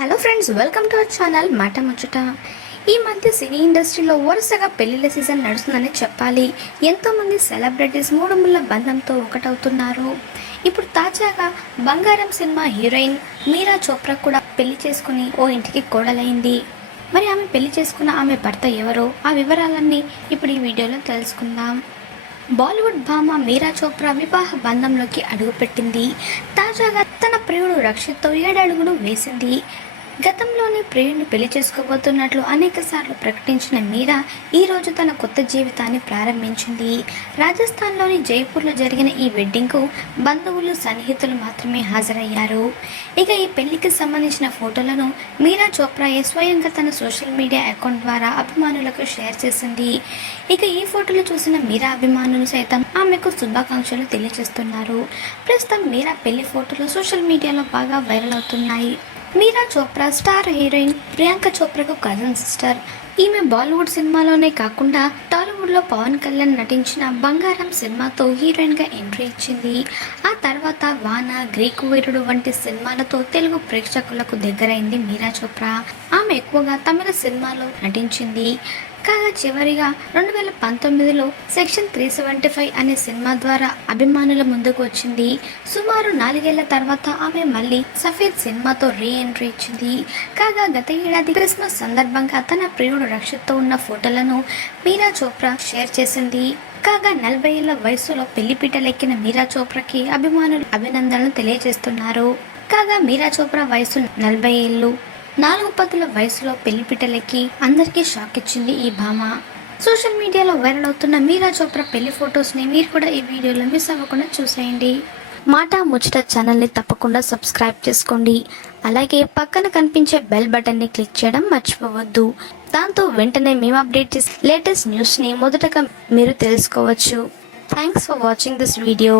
Hello friends welcome to our channel Maata Muchata ఈ మధ్య సినీ ఇండస్ట్రీలో వరుసగా పెళ్ళిళ్ళ సీజన్ నడుస్తుందని చెప్పాలి. ఎంతోమంది సెలబ్రిటీస్ మూడు ముళ్ళ బంధంతో ఒకటవుతున్నారు. ఇప్పుడు తాజాగా బంగారం సినిమా హీరోయిన్ మీరా చోప్రా కూడా పెళ్ళి చేసుకుని ఓ ఇంటికి కోడలైంది. మరి ఆమె పెళ్ళి చేసుకున్న ఆమె భర్త ఎవరో? ఆ వివరాలన్నీ ఇప్పుడు ఈ వీడియోలో తెలుసుకుందాం. బాలీవుడ్ భామ మీరా చోప్రా వివాహ బంధంలోకి అడుగుపెట్టింది. తాజాగా తన ప్రియుడు రక్షిత్తో ఏడడుగులు వేసింది. గతంలోనే ప్రియుడిని పెళ్ళి చేసుకోబోతున్నట్లు అనేక సార్లు ప్రకటించిన మీరా ఈ రోజు తన కొత్త జీవితాన్ని ప్రారంభించింది. రాజస్థాన్లోని జైపూర్లో జరిగిన ఈ వెడ్డింగ్కు బంధువులు సన్నిహితులు మాత్రమే హాజరయ్యారు. ఇక ఈ పెళ్ళికి సంబంధించిన ఫోటోలను మీరా చోప్రాయే స్వయంగా తన సోషల్ మీడియా అకౌంట్ ద్వారా అభిమానులకు షేర్ చేసింది. ఇక ఈ ఫోటోలు చూసిన మీరా అభిమానులు సైతం ఆమెకు శుభాకాంక్షలు తెలియజేస్తున్నారు. ప్రస్తుతం మీరా పెళ్ళి ఫోటోలు సోషల్ మీడియాలో బాగా వైరల్ అవుతున్నాయి. మీరా చోప్రా స్టార్ హీరోయిన్ ప్రియాంక చోప్రాకు కజన్ సిస్టర్ ఈమె బాలీవుడ్ సినిమాలోనే కాకుండా టాలీవుడ్లో పవన్ కళ్యాణ్ నటించిన బంగారం సినిమాతో హీరోయిన్గా ఎంట్రీ ఇచ్చింది. ఆ తర్వాత వాన గ్రీకు వీరుడు వంటి సినిమాలతో తెలుగు ప్రేక్షకులకు దగ్గరైంది మీరా చోప్రా. ఆమె ఎక్కువగా తమిళ సినిమాలో నటించింది. కాగా చివరిగా రెండు వేల పంతొమ్మిదిలో సెక్షన్ త్రీ సెవెంటీ ఫైవ్ అనే సినిమా ద్వారా అభిమానుల ముందుకు వచ్చింది. సుమారు నాలుగేళ్ళ తర్వాత ఆమె మళ్ళీ సఫేద్ సినిమాతో రీ ఎంట్రీ ఇచ్చింది. కాగా గత ఏడాది క్రిస్మస్ సందర్భంగా తన ప్రియుడు రక్షిత్తో ఉన్న ఫోటోలను మీరా చోప్రా షేర్ చేసింది. కాగా నలభై ఏళ్ళ వయసులో పెళ్ళిపీటలెక్కిన మీరా చోప్రాకి అభిమానులు అభినందనలు తెలియజేస్తున్నారు. కాగా మీరా చోప్రా వయసు నలభై ఏళ్ళు నాలుగు పదుల వయసులో పెళ్ళి పిట్టలకి అందరికీ షాక్ ఇచ్చింది ఈ భామ. సోషల్ మీడియాలో వైరల్ అవుతున్న మీరా చోప్రా పెళ్ళి ఫొటోస్ని మీరు కూడా ఈ వీడియోలో మిస్ అవ్వకుండా చూసేయండి. మాట ముచ్చట ఛానల్ని తప్పకుండా సబ్స్క్రైబ్ చేసుకోండి. అలాగే పక్కన కనిపించే బెల్ బటన్ని క్లిక్ చేయడం మర్చిపోవద్దు. దాంతో వెంటనే మేము అప్డేట్ చేసే లేటెస్ట్ న్యూస్ని మొదటగా మీరు తెలుసుకోవచ్చు. Thanks for watching this video